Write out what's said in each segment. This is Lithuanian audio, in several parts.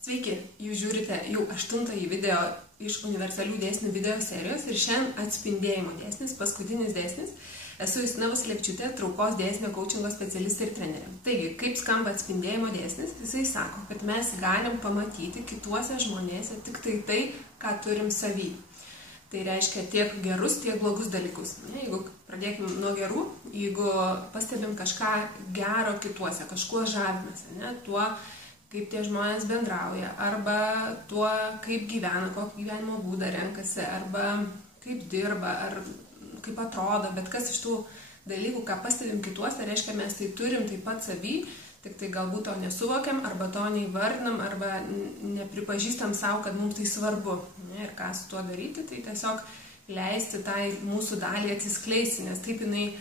Sveiki, jūs žiūrite jau 8-ąjį video iš universalių dėsnių video serijos ir šiandien atspindėjimo dėsnis, paskutinis dėsnis. Esu Justina Vasilevčiūtė, traukos dėsnio coachingo specialistė ir trenerė. Taigi, kaip skamba atspindėjimo dėsnis? Jisai sako, kad mes galim pamatyti kituose žmonėse tik tai, ką turim savy. Tai reiškia tiek gerus, tiek blogus dalykus. Jeigu pradėkime nuo gerų, jeigu pastebim kažką gero kituose, kažkuo žavimės, tuo, kaip tie žmonės bendrauja, arba tuo, kaip gyvena, kokį gyvenimo būdą renkasi, arba kaip dirba, ar kaip atrodo, bet kas iš tų dalykų, ką pastebim kituose, reiškia, mes tai turim taip pat savy, tik tai galbūt to nesuvokiam, arba to neįvardinam, arba nepripažįstam savo, kad mums tai svarbu. Ir ką su tuo daryti, tai tiesiog leisti tai mūsų dalį atsiskleisti, nes taip jinai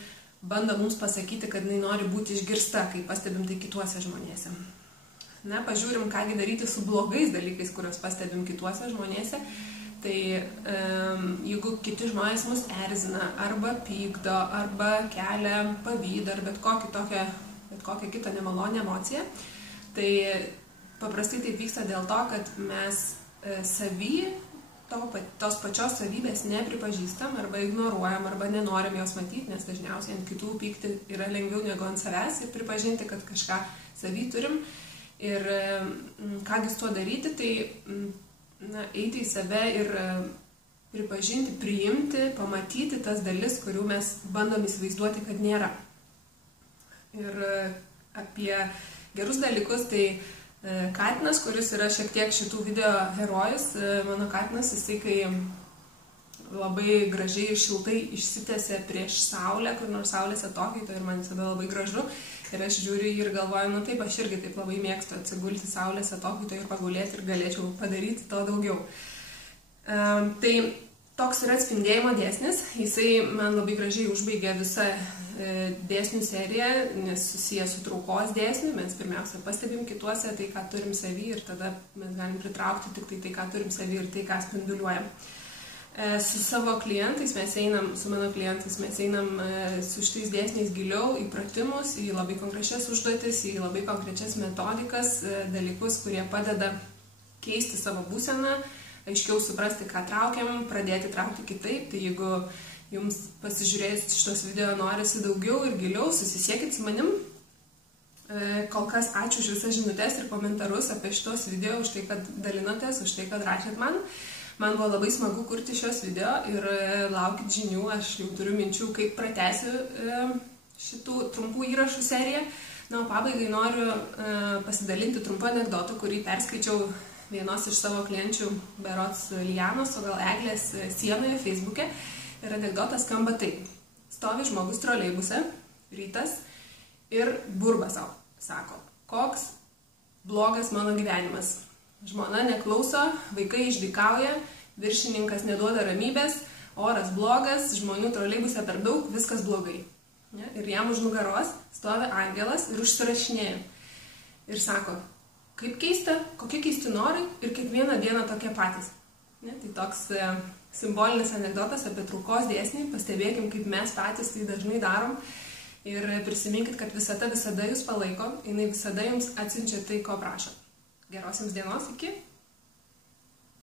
bando mums pasakyti, kad jinai nori būti išgirsta, kai pastebim tai kituose žmonėse. Pažiūrim, kągi daryti su blogais dalykais, kuriuos pastebim kituose žmonėse. Tai jeigu kiti žmonės mus erzina, arba pykdo, arba kelia pavydą, ar bet kokią kitą nemalonę emociją, tai paprastai taip vyksta dėl to, kad mes savy tos pačios savybės nepripažįstam, arba ignoruojam, arba nenorim jos matyti, nes dažniausiai ant kitų pykti yra lengviau negu ant savęs ir pripažinti, kad kažką savy turim. Ir kągi su tuo daryti, tai eiti į save ir pripažinti, priimti, pamatyti tas dalis, kurių mes bandom įsivaizduoti, kad nėra. Ir apie gerus dalykus, tai katinas, kuris yra šiek tiek šitų video herojus, mano katinas, jisai kai labai gražiai ir šiltai išsitęsė prieš saulę, kur nors saulės atokaitoj, ir man visada labai gražu. Ir aš žiūriu ir galvoju, taip, aš irgi taip labai mėgstu atsigulti saulės atokaitoj ir pagulėti ir galėčiau padaryti to daugiau. Tai toks yra atspindėjimo dėsnis, jisai man labai gražiai užbaigė visą dėsnių seriją, nes susijęs su traukos dėsniu, mes pirmiausia pastebim kituose tai, ką turim savy, ir tada mes galim pritraukti tik tai, ką turim savy ir tai, ką spinduliuojam. Su savo klientais mes einam, su mano klientais mes einam su šitais dėsniais giliau į pratimus, į labai konkrečias užduotis, į labai konkrečias metodikas, dalykus, kurie padeda keisti savo būseną, aiškiau suprasti, ką traukiam, pradėti traukti kitaip. Tai jeigu jums pasižiūrėjus šitos video norisi daugiau ir giliau, susisiekit su manim. Kol kas ačiū už visas žinutes ir komentarus apie šitos video, už tai, kad dalinotės, už tai, kad rašėt man. Man buvo labai smagu kurti šios video ir laukit žinių, aš jau turiu minčių, kaip pratęsiu šitų trumpų įrašų seriją. O pabaigai noriu pasidalinti trumpu anekdotu, kurį perskaičiau vienos iš savo klienčių, berods Lianos, o gal Eglės sienoje Facebook'e. Ir anekdotas skamba taip. Stovi žmogus troleibuse, rytas, ir burba savo. Sako, koks blogas mano gyvenimas. Žmona neklauso, vaikai išdykauja, viršininkas neduoda ramybės, oras blogas, žmonių troleibuse per daug, viskas blogai. Ir jam už nugaros stovi angelas ir užsirašinėja. Ir sako, kaip keista, kokie keisti norai ir kiekvieną dieną tokie patys. Tai toks simbolinis anekdotas apie traukos dėsnį, pastebėkim, kaip mes patys tai dažnai darom. Ir prisiminkit, kad visata visada jūs palaiko, jinai visada jums atsiunčia tai, ko prašo. Geros jums dienos, iki!